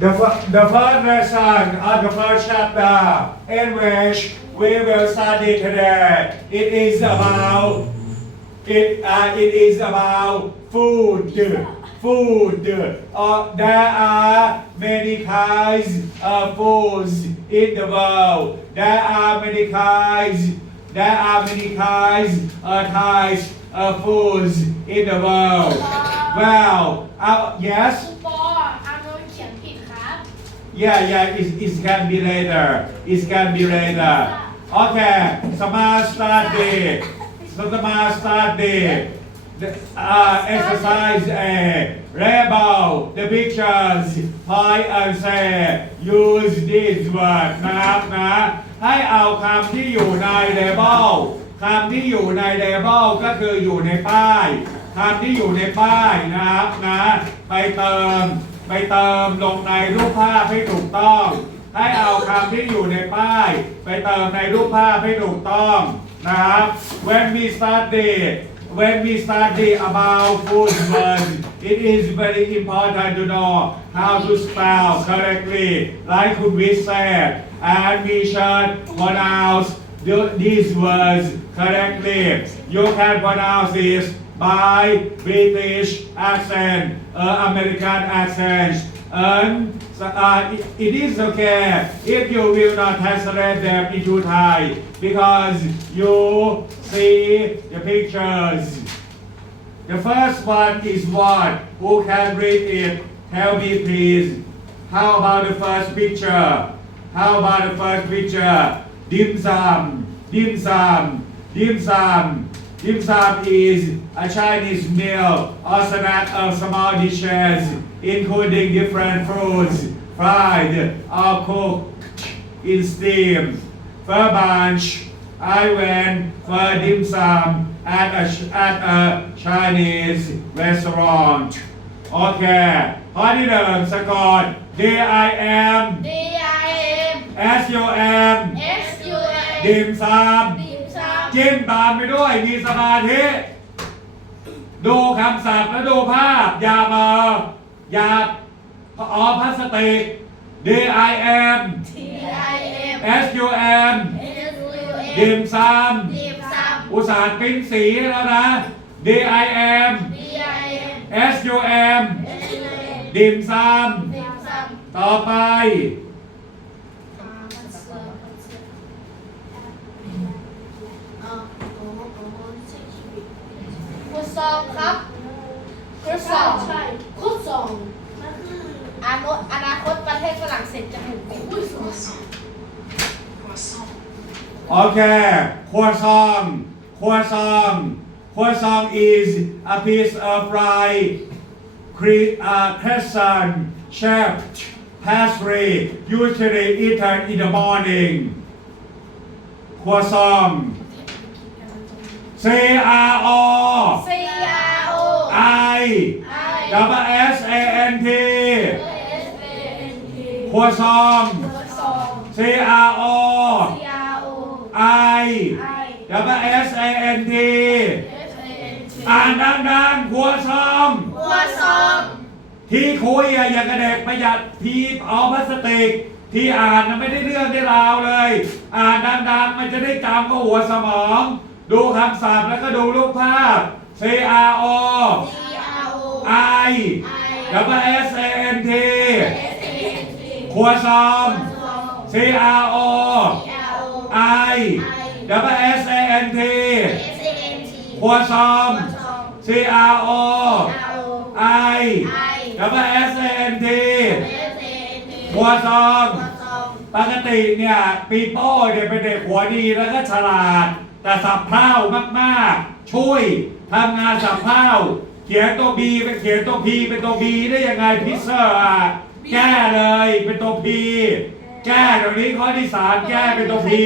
The, the first lesson the first chapter in which we will study today, it is about it, uh, it is about food. Food. Uh, there are many kinds of foods in the world. There are many kinds. There are many kinds of types of foods in the world. Well, uh, ค yes. Yeah, yeah, it, it can be later. It can be later. Okay, smart study. Smart study. The, uh, exercise A. Label the pictures. Point and say. Use this word นะครับนะ ให้เอาคำที่อยู่ใน label คำที่อยู่ใน label ก็คืออยู่ในป้าย คำที่อยู่ในป้ายนะครับนะไปเติมไปเติมลงในรูปภาพให้ถูกต้อง ให้เอาคำที่อยู่ในป้าย ไปเติมในรูปภาพให้ถูกต้องนะครับ when we study when we study about food words it is very important to know how to spell correctly like could we said and we should pronounce these words correctly you can pronounce this by British accent, uh, American accent, and uh, it, it is okay if you will not translate them into Thai because you see the pictures. The first one is what? Who can read it? Tell me please. How about the first picture? How about the first picture? Dim sum, dim sum, dim sum. Dim sum is a Chinese meal also snack of small dishes, including different foods, fried or cooked in steam. For lunch, I went for dim sum at a, at a Chinese restaurant. Okay, holiday scored D-I-M, D-I-M, S-U-M, S-U-M, dim sum. งสะกด D I M D I M S U M S U M ดิมซามดิมซามจิ้มตามไปด้วย มีสมาธิดูคำศัพท์และดูภาพ อย่ามาอย่าออพลาสติก D I M D I M S U M S U ดิ M มซามดิมซามอุตสาห์ปริ้นสีให้แล้วนะ D I M D I M S U M S U M ดิมซามดิมซามต่อไป อ่ามันเสิร์ฟมันเสิร์ฟอ่าโอ้โหโอ้โหใช่ชีวิตครุ ซองครับครุซองใช่ครุซองอนาอนาคตประเทศฝรั่งเศสจะถูกคุยโอเคครัวซองครัวซองครัวซอง is a piece of fried cre- uh, crescent shaped pastry usually eaten in the morning ครัวซอง C R O C R O I I W S A N T S A N T ครัวซองครัวซอง C R O C R O I I W S A N T S A N T อ่านดังๆครัวซองครัวซองที่คุยอะอย่างกระเด็กประหยัดทีเอาพลาสติก ที่อ่านน่ะไม่ได้เรื่องได้ราวเลย อ่านดังๆมันจะได้จำก็หัวสมอง ดูคำศัพท์แล้วก็ดูรูปภาพ C R O C R O I W S A N T S A N T ครัวซอง C R O I W S A N T S A N T ครัวซอง C R O I W S A N T S A N T ครัวซองครัวซอง ปกติเนี่ยปีโป้เนี่ยเป็นเด็กหัวดีแล้วก็ฉลาด แต่สับเพร่ามากๆ ช่วยทำงานสับเพร่าเขียนตัวบีเป็นเขียนตัวพีเป็นตัวบีได้ยังไงพิเซอร์อะแก้เลยเป็นตัวพีแก้เดี๋ยวนี้ข้อที่สามแก้เป็นตัวพี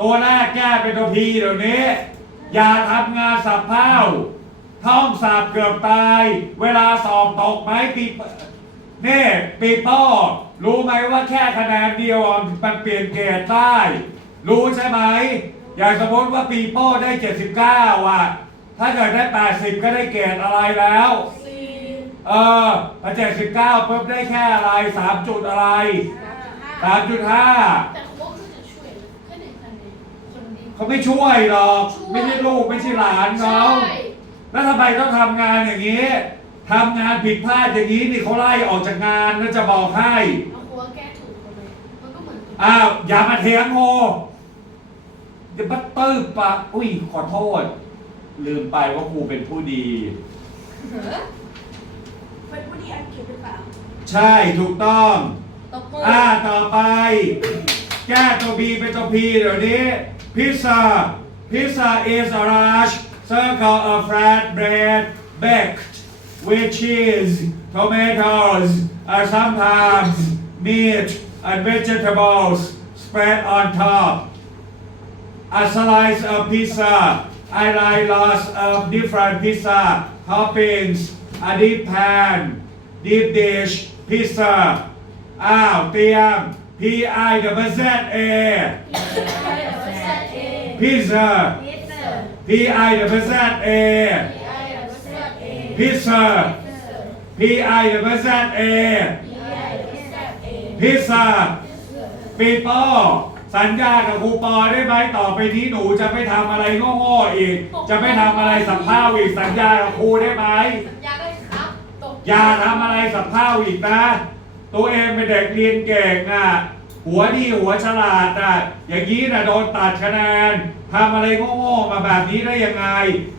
ตัวแรกแก้เป็นตัวพีเดี๋ยวนี้ อย่าทำงานสับเพร่าท่องสับเกือบตาย เวลาสอบตกไหมปีนี่ปีโป้รู้ไหมว่าแค่คะแนนเดียวอะมันเปลี่ยนเกรดได้ รู้ใช่ไหม อย่างสมมติว่าปีโป้ได้ 79อะถ้าเกิดได้ 80 ก็ได้เกรดอะไรแล้ว สี่เออพอเจ็ดสิบเก้าปุ๊บได้แค่อะไรสามจุดอะไรสามจุดห้าแต่เขาบอกเขาจะช่วยแค่หนึ่งคะแนนคนดีเขาไม่ช่วยหรอก ไม่ใช่ลูกไม่ใช่หลานเขา ใช่แล้วทำไมต้องทำงานอย่างนี้ทำงานผิดพลาดอย่างนี้นี่เขาไล่ออกจากงานแล้วจะบอกให้เอาหัวแก้ถูกทำไมมันก็เหมือนอ้าวอย่ามาเถียงโม เดี๋ยวบัตเตอร์ปะอุ้ยขอโทษ ลืมไปว่าครูเป็นผู้ดี เป็นผู้ดีอังกฤษหรือเปล่าใช่ถูกต้อง ตบมืออ่าต่อไป แก้ตัว B เป็นตัว P เดี๋ยวนี้ Pizza Pizza is a large circle of flat bread baked with cheese, tomatoes, and sometimes meat and vegetables spread on top. A slice of pizza. I like lots of different pizza toppings. A deep pan, deep dish, pizza. อ้าวเตรียม P I W Z A พิซซ่า P I W Z A พิซซ่า P I W Z A พิซซ่าปีโป้ สัญญากับครูปอได้ไหมต่อไปนี้หนูจะไม่ทำอะไรโง่ๆอีก จะไม่ทำอะไรสับเพร่าอีกสัญญากับครูได้ไหมสัญญาได้ครับตบอย่าทำอะไรสับเพร่าอีกนะ ตัวเองเป็นเด็กเรียนเก่งอะหัวดีหัวฉลาดอะอย่างนี้นะโดนตัดคะแนนทำอะไรโง่ๆมาแบบนี้ได้ยังไง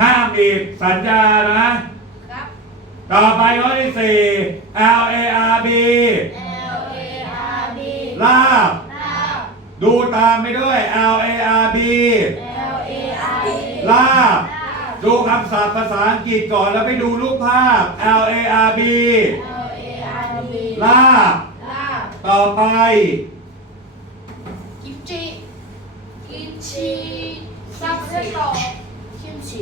ห้ามอีกสัญญานะ ครับ ต่อไปข้อที่สี่ L A R B L A R B ลาบลาบ ดูตามไปด้วย L A R B L A R B ลาบ ดูคำศัพท์ภาษาอังกฤษก่อนแล้วไปดูรูปภาพ L A R B L A R B ลาบ ลาบ ต่อไป กิมจิกิมจิซับเส้นต่อคิมจิ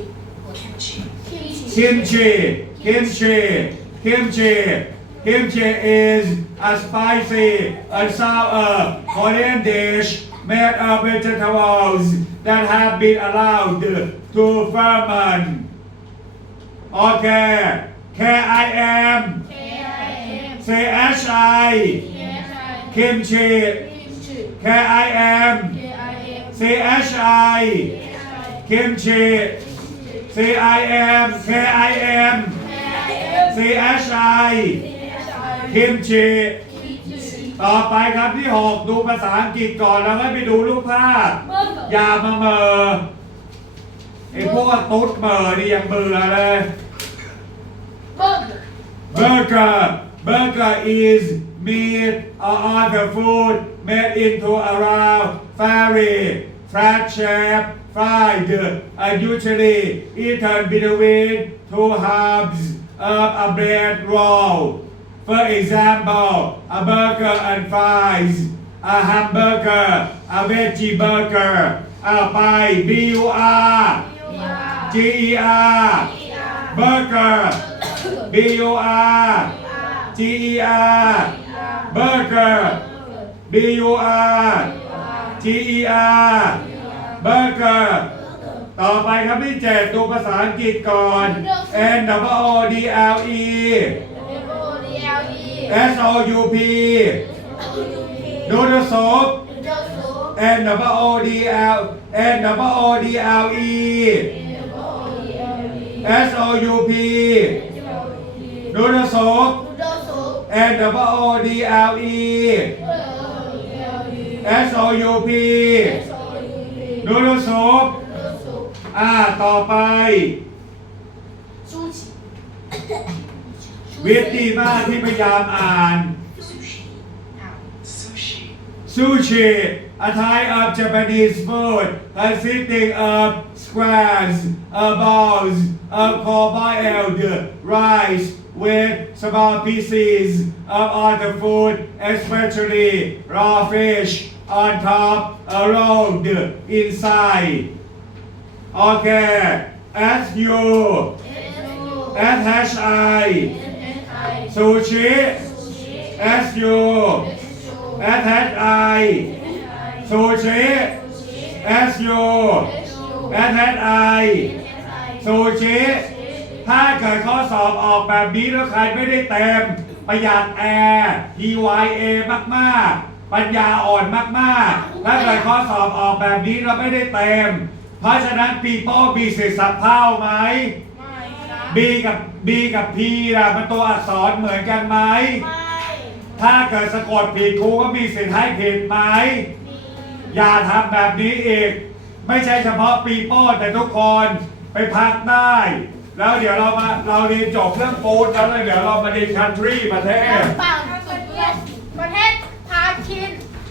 คิมจิ kimchi, kimchi, kimchi. Kimchi is a spicy and sour Korean dish made of vegetables that have been allowed to ferment. Okay, K I M K I M C H I K I kimchi kimchi K I M K I M C H I kimchi C I M K I M C H I คิมชิต่อไปครับที่ 6 ดูภาษาอังกฤษก่อนแล้วก็ไปดูรูปภาพ อย่ามาเหมอไอ้พวกตุ๊ดเหมอนี่ยังเบื่อเลย Burger Burger is meat or other food made into a round, fiery, flat shape, fried, and usually eaten between two halves of a bread roll. For example, a burger and fries, a hamburger, a veggie burger, a pie, B U R, G E R, burger, B U R, G E R, burger, B U R, G E R, burger ต่อไปครับที่เจ็ดดูภาษาอังกฤษก่อน N W O D L E S O U P ดูดซบ N W O D L N W O D L E S O U P ดูดซบ N W O D L E S O U P ดูดซบอ่าต่อไป วิทย์ดีมากที่พยายามอ่าน Sushi, a type of Japanese food consisting of squares, of balls of boiled rice with small pieces of other food, especially raw fish, on top, uh, rolled inside. Okay, S U S H I Sushi S U S H I Sushi S U S H I Sushi ถ้าเกิดข้อสอบออกแบบนี้แล้วใครไม่ได้เต็ม ประหยัดแอร์ EYA มากๆ ปัญญาอ่อนมากๆ ถ้าเกิดข้อสอบออกแบบนี้เราไม่ได้เต็ม เพราะฉะนั้นปีโป้มีสิทธิ์สับเท่าไหม B กับ B กับ P ล่ะมันตัวอักษรเหมือนกันไหม ไม่ถ้าเกิดสะกดผิดครูก็มีสิทธิ์ให้ผิดไหม มีอย่าทำแบบนี้อีก ไม่ใช่เฉพาะปีโป้แต่ทุกคนไปพักได้ แล้วเดี๋ยวเรามาเราเรียนจบเรื่องฟู้ดแล้วเลยเดี๋ยวเรามาเรียนคันทรีประเทศปังสุดเพื่อนประเทศ